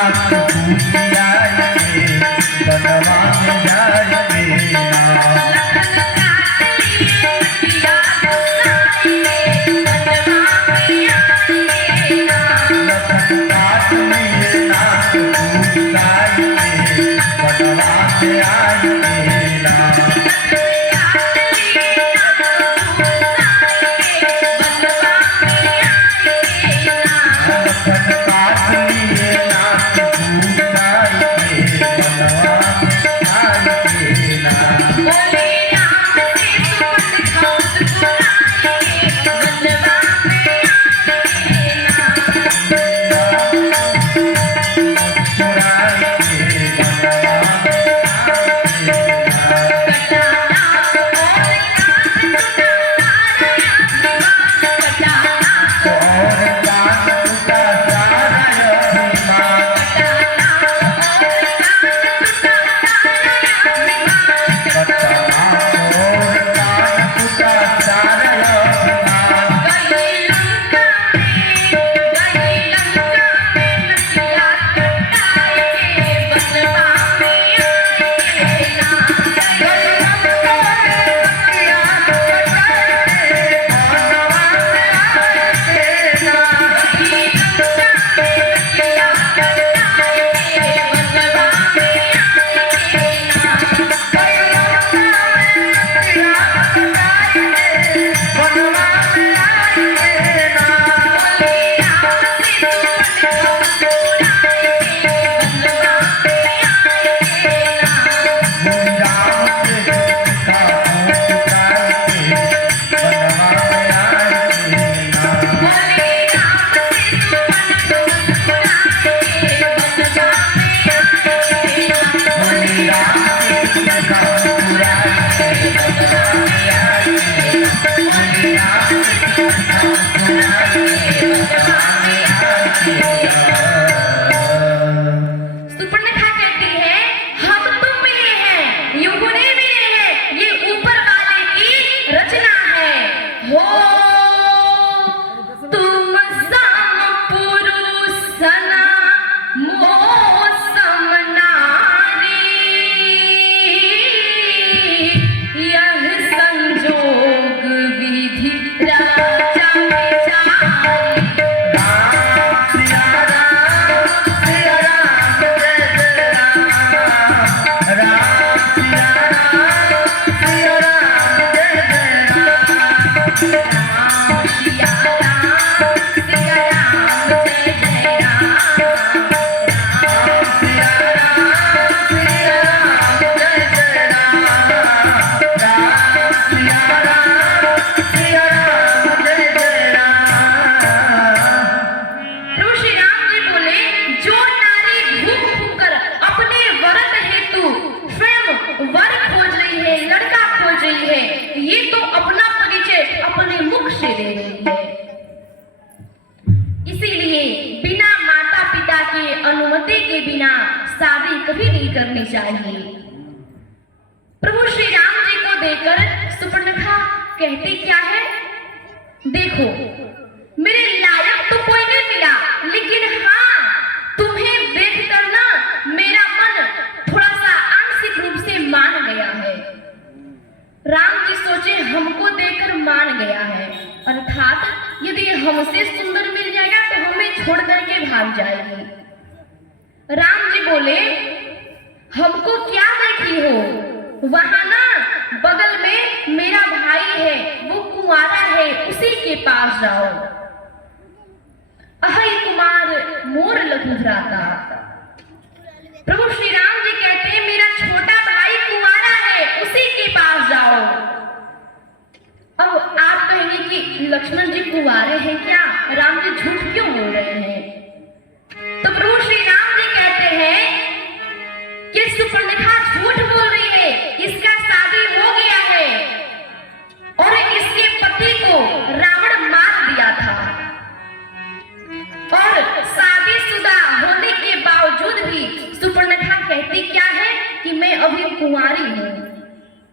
नाथ पूजियाए बनवा में जाए कभी नहीं करनी चाहिए। प्रभु श्री राम जी को देखकर सुपर्णखा कहती क्या है, देखो मेरे लायक तो कोई नहीं मिला, लेकिन हाँ तुम्हें देखकर ना मेरा मन थोड़ा सा आंशिक रूप से मान गया है। राम जी सोचे हमको देखकर मान गया है, अर्थात यदि हमसे सुंदर मिल जाएगा तो हमें छोड़ करके भाग जाएगी। राम जी बोले हमको क्या देखी हो, वहां ना बगल में मेरा भाई है, वो कुंवारा है, उसी के पास जाओ। अहै कुमार मोर लघु भ्राता। प्रभु श्री राम जी कहते हैं मेरा छोटा भाई कुंवारा है, उसी के पास जाओ। अब आप कहेंगे कि लक्ष्मण जी कुंवारे हैं क्या, राम जी झूठ क्यों बोल रहे हैं? तो प्रभु श्री राम जी कहते हैं कि सुपर्णखा झूठ बोल रही है, इसका शादी हो गया है और इसके पति को रावण मार दिया था, और शादीशुदा होने के बावजूद भी सुपर्णखा कहती क्या है कि मैं अभी कुंवारी हूं।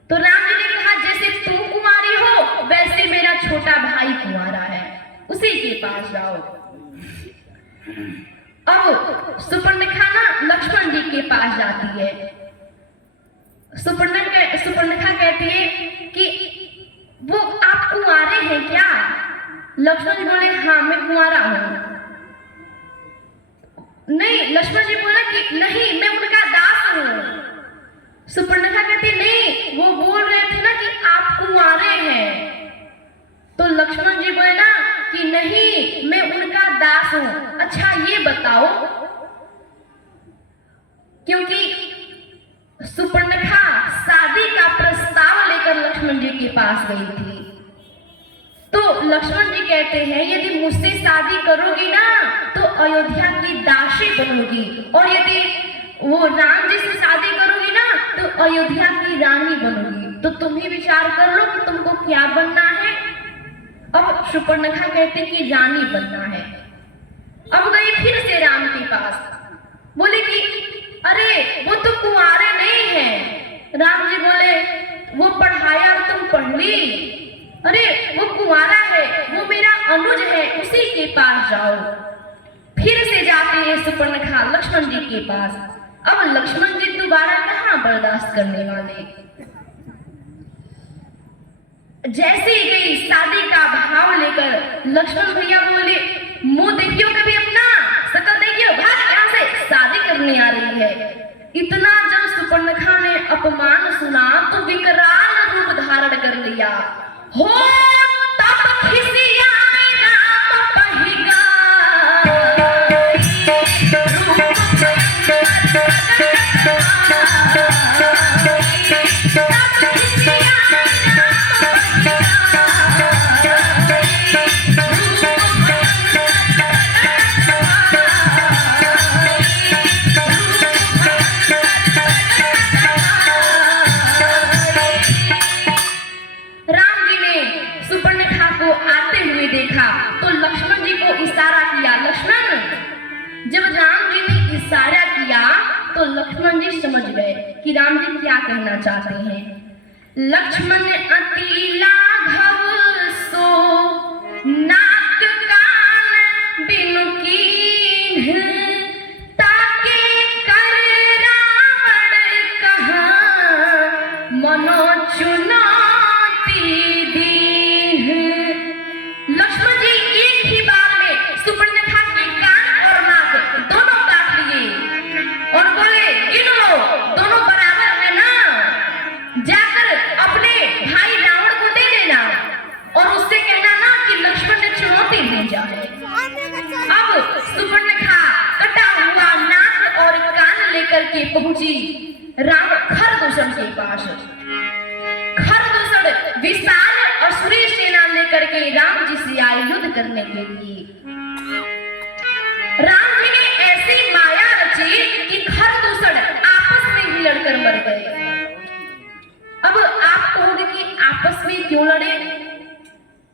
तो राम जी ने कहा जैसे तुम कुंवारी हो वैसे मेरा छोटा भाई कुंवारा है, उसी के पास जाओ। अब सुपर्णखा पास जाती है। सुपर्णखा कहती है कि वो आप कुंवारे हैं क्या? लक्ष्मण जी बोले हाँ मैं कुंवारा हूं। नहीं, लक्ष्मण जी बोला कि नहीं मैं उनका दास हूं। सुपर्णखा कहती नहीं, वो बोल रहे थे ना कि आप कुंवारे हैं। तो लक्ष्मण जी बोले ना कि नहीं मैं उनका दास हूं। अच्छा ये बताओ, क्योंकि सुपर्णखा शादी का प्रस्ताव लेकर लक्ष्मण जी के पास गई थी। तो लक्ष्मण जी कहते हैं यदि मुझसे शादी करोगी ना तो अयोध्या की दासी बनोगी, और यदि वो राम जी से शादी करोगी ना तो अयोध्या की रानी बनोगी। तो तुम ही विचार कर लो कि तुमको क्या बनना है। अब सुपर्णखा कहते कि रानी बनना है। अब गई फिर से राम के पास, बोले कि अरे वो तो कुंवारे नहीं है। राम जी बोले वो पढ़ाया तुम पढ़ ली। अरे वो कुंवारा है, वो मेरा अनुज है, उसी के पास जाओ। फिर से जाते हैं सुपर्णखा लक्ष्मण जी के पास। अब लक्ष्मण जी दोबारा कहां बर्दाश्त करने वाले। जैसे ही गई शादी का भाव लेकर, लक्ष्मण भैया बोले मुंह देखियो कभी अपना, शकल देखियो, भाग यहाँ से, शादी करने आ रही है। इतना जब सुपर्णखा ने अपमान सुना तो विकराल रूप धारण कर लिया। हो तब खिसियाए राम पहिगा, इशारा किया तो लक्ष्मण जी समझ गए कि राम जी क्या कहना चाहते हैं। लक्ष्मण अति लाघव सो नाक कान बिनु कीन्ह, ताके कर रावण कहा मनो चुनौती दीन्ह। लक्ष्मण जी एक ही बार में सुपर्णखा के कान और नाक दोनों काट लिए और बोले गिन लो, दोनों बराबर है ना, जाकर अपने भाई रावण को दे देना और उससे कहना ना कि लक्ष्मण ने चुनौती भेजा है। अब सुपर्णखा कटा हुआ नाक और कान लेकर के पहुंची राम खरदूषण के पास। खरदूषण विशाल असुरी सेना लेकर के राम जी से आए युद्ध करने के लिए। राम जी ने ऐसी माया रची कि खरदूषण आपस में ही लड़कर मर गए। अब आप कहोगे कि आपस में क्यों लड़े?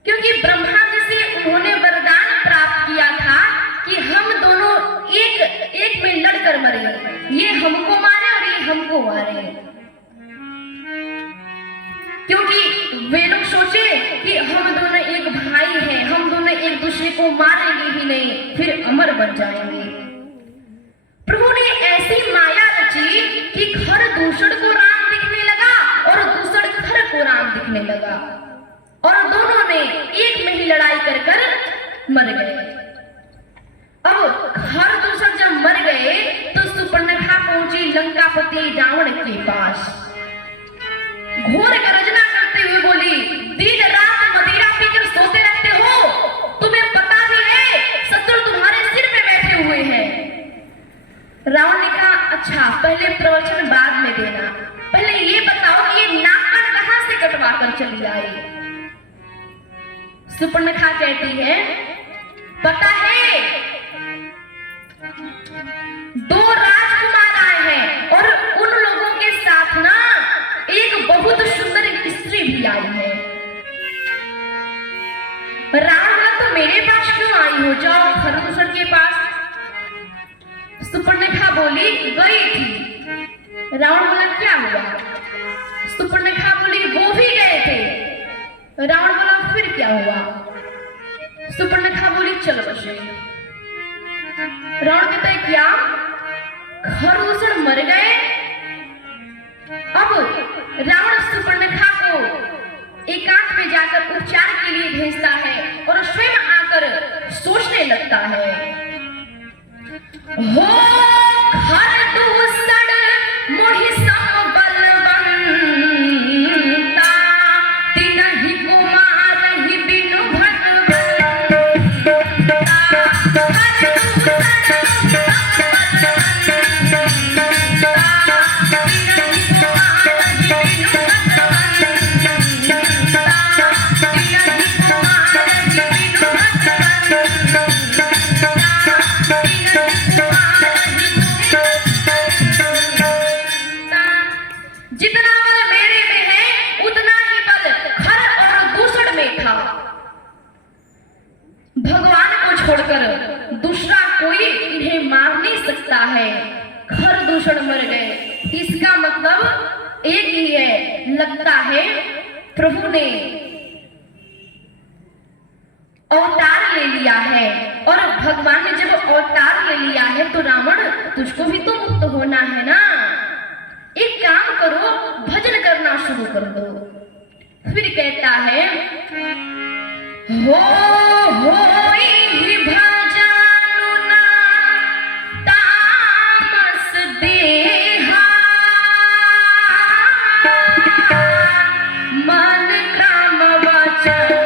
क्योंकि ब्रह्मा जी से उन्होंने वरदान प्राप्त किया था कि हम दोनों एक में लड़कर मरे, ये हमको मारे और ये हमको मारे। क्योंकि वे लोग सोचे कि हम दोनों एक भाई हैं, हम दोनों एक दूसरे को मारेंगे ही नहीं, फिर अमर बन जाएंगे। प्रभु ने ऐसी माया रची कि खरदूषण को राम दिखने लगा और दूषण खर को राम दिखने लगा और दोनों ने एक में ही लड़ाई कर कर मर गए। अब खरदूषण जब मर गए तो सुपर्णखा पहुंची लंकापति रावण के पास। घोर गर्जना करते हुए बोली, दिन रात मदिरा पीकर सोते रहते हो, तुम्हें पता भी है शत्रु तुम्हारे सिर पे बैठे हुए हैं। रावण ने कहा अच्छा पहले प्रवचन बाद में देना, पहले ये बताओ कि ये नाक कहां से कटवा कर चली आई। सुपर्णखा कहती है पता है, दो राजकुमार आए हैं और उन लोगों के साथ ना एक बहुत सुंदर स्त्री भी आई है। रावण तो मेरे पास क्यों आई हो, जाओ खरदूषण के पास। सुपर्णखा बोली गई थी। रावण बोला क्या हुआ? सुपर्णखा बोली वो भी गए थे। रावण बोला फिर क्या हुआ? सुपर्णखा बोली चल बसे। रावण कहता है क्या? खरदूषण मर गए। अब रावण सुपर्णखा को एकांत में जाकर उपचार के लिए भेजता है और स्वयं आकर सोचने लगता है, हो खरदूषण मोहि समबल बनता, तिनहि को मारहि बिनु जितना बल मेरे में है उतना ही बल खर और दूषण में था। भगवान को छोड़कर दूसरा कोई इन्हें मार नहीं सकता है। खर दूषण मर गए, इसका मतलब एक ही है, लगता है प्रभु ने अवतार ले लिया है। और भगवान ने जब अवतार ले लिया है तो रावण तुझको भी तो मुक्त होना है ना, एक काम करो, भजन करना शुरू कर दो। फिर कहता है, हो भजनु ना तामस देहा, मन क्रम वचन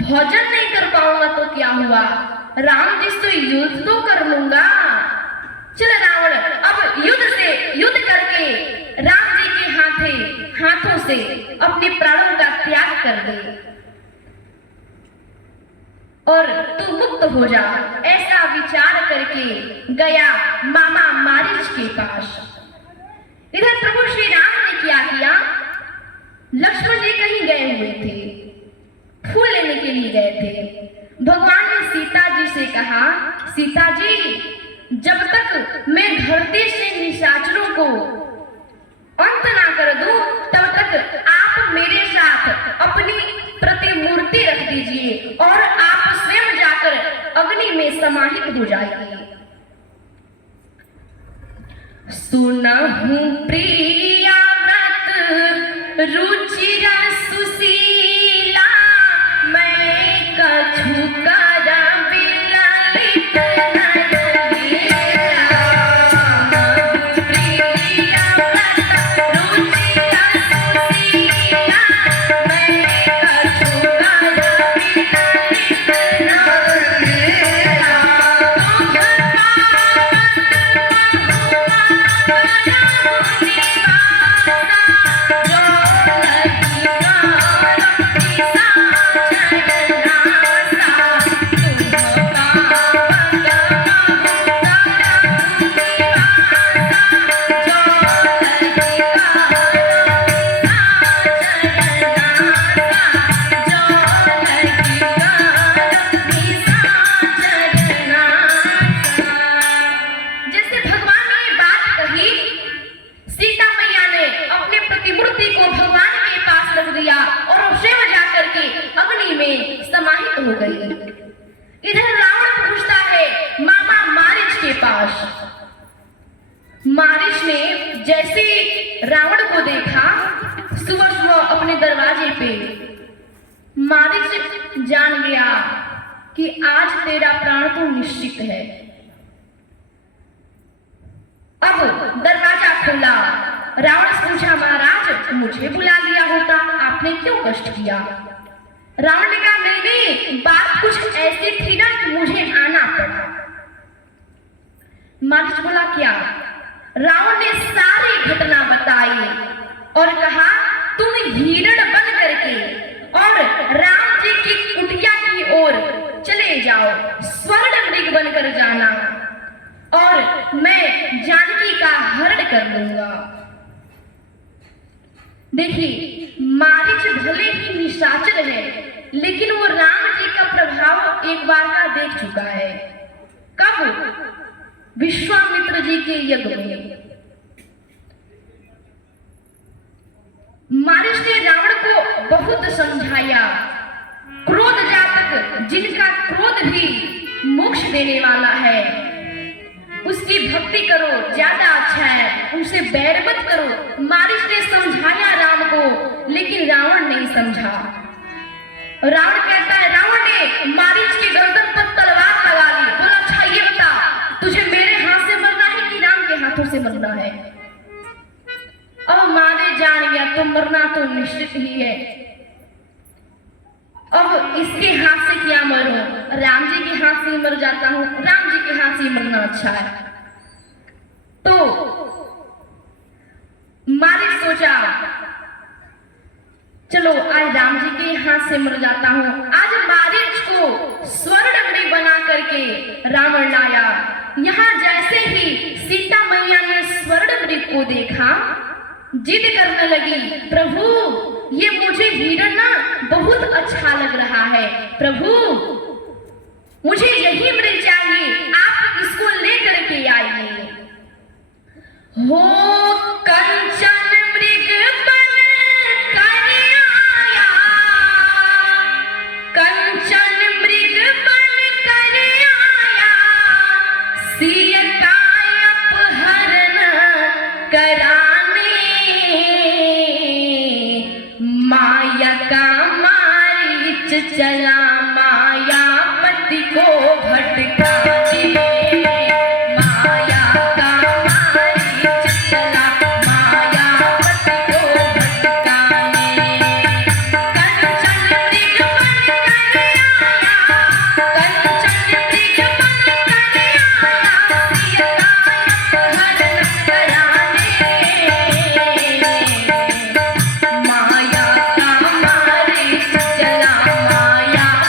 भजन नहीं कर पाऊंगा तो क्या हुआ, राम जी से युद्ध तो कर लूंगा। चल रावण अब युद्ध करके राम जी के हाथों से अपने प्राणों का त्याग कर दे और तू मुक्त हो जा। ऐसा विचार करके गया मामा मारीच के पास। इधर प्रभु श्री राम ने क्या किया, लक्ष्मण जी कहीं गए हुए थे, फूल लेने के लिए गए थे। भगवान ने सीता जी से कहा, सीता जी जब तक मैं धरती से निशाचरों को अंत ना कर दूं तब तक आप मेरे साथ अपनी प्रतिमूर्ति रख दीजिए और आप स्वयं जाकर अग्नि में समाहित हो जाइए। सुनहु प्रिया व्रत रुचिरा सुशीला, मैं कछु कर बिललित नयनिया। प्रिया व्रत रुचिरा सुशीला, मैं कछु कर बिललित नयनिया। समाहित हो गई। इधर रावण पहुंचता है मामा मारीच के पास। मारीच ने जैसे रावण को देखा, सुबह सुबह अपने दरवाजे पे मारीच जान गया कि आज तेरा प्राण तो निश्चित है। अब दरवाजा खुला, रावण से पूछा, महाराज मुझे बुला लिया होता, आपने क्यों कष्ट किया? रावण ने कहा, नहीं, बात कुछ ऐसी थी ना कि मुझे आना पड़ा। मारीच बोला, क्या? रावण ने सारी घटना बताई और कहा, तुम हिरण बन करके और राम जी की कुटिया की ओर चले जाओ, स्वर्ण मृग बनकर जाना और मैं जानकी का हरण कर लूंगा। देखिए, मारीच भले ही निशाचर है, लेकिन वो राम जी का प्रभाव एक बार का देख चुका है। कब? विश्वामित्र जी के यज्ञ में। मारीच ने रावण को बहुत समझाया, क्रोध जातक जिनका क्रोध भी मोक्ष देने वाला है, उसकी भक्ति करो, ज्यादा अच्छा है, उनसे बैर मत करो। मारीच ने समझाया राम को, लेकिन रावण नहीं समझा। रावण कहता है, रावण ने मारीच की गर्दन पर तलवार लगा ली। बोला, अच्छा ये बता, तुझे मेरे हाथ से मरना है कि राम के हाथों से मरना है? अब मारे जान गया तो मरना तो निश्चित ही है। अब इसके हाथ से क्या मरूं? राम जी के हाथ से मर जाता हूं, राम जी के हाथ से मरना अच्छा है। तो मारीच सोचा, चलो आज राम जी के हाथ से मर जाता हूं। आज मारीच को स्वर्ण मृग बना करके रावण लाया। यहां जैसे ही सीता मैया ने स्वर्ण मृग को देखा, जिद करने लगी, प्रभु ये मुझे हिरण ना बहुत अच्छा लग रहा है, प्रभु मुझे यही मृग चाहिए, आप इसको लेकर के आइए। हो कंचन मृग बन कर आया, कंचन मृग बन कर आया, सिय का अपहरण कराने, माया का मारीच चला मायापति को भटकाने, माया का मारीच चला मायापति को भटकाने। कंचन मृग बन कर आया, कंचन मृग बन कर आया, सिय का अपहरण कराने, माया का मारीच चला मायापति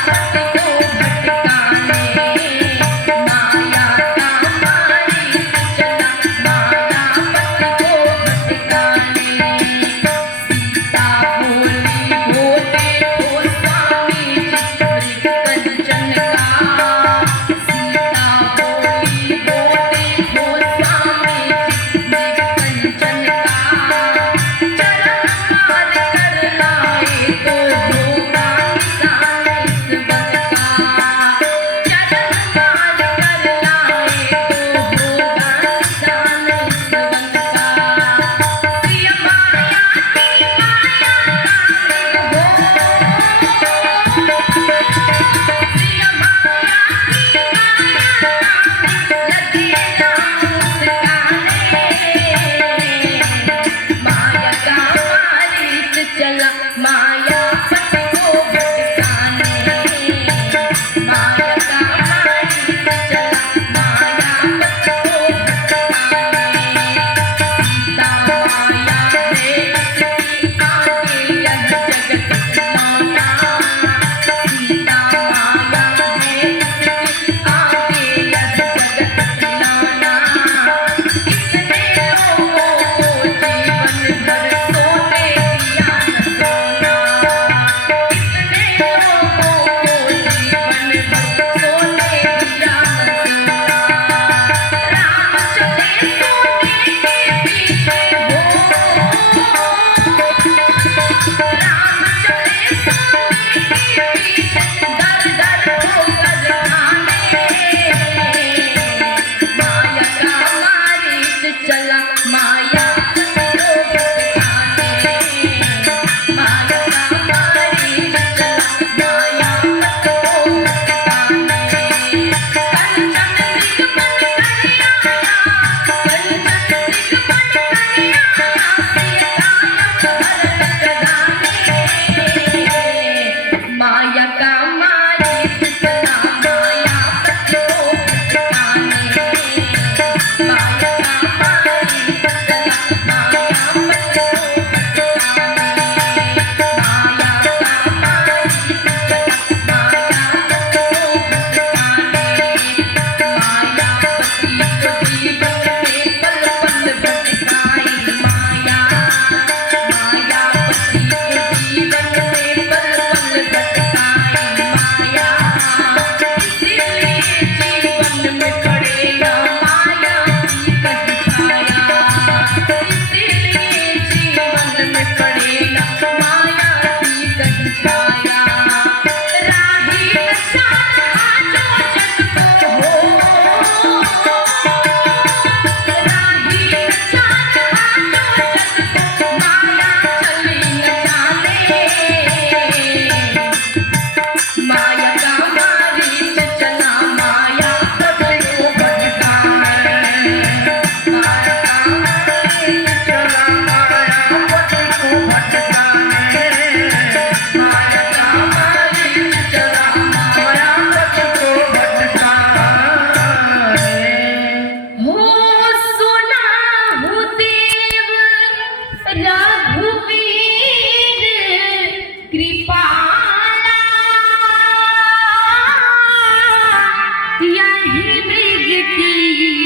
रघुवीर कृपाला यही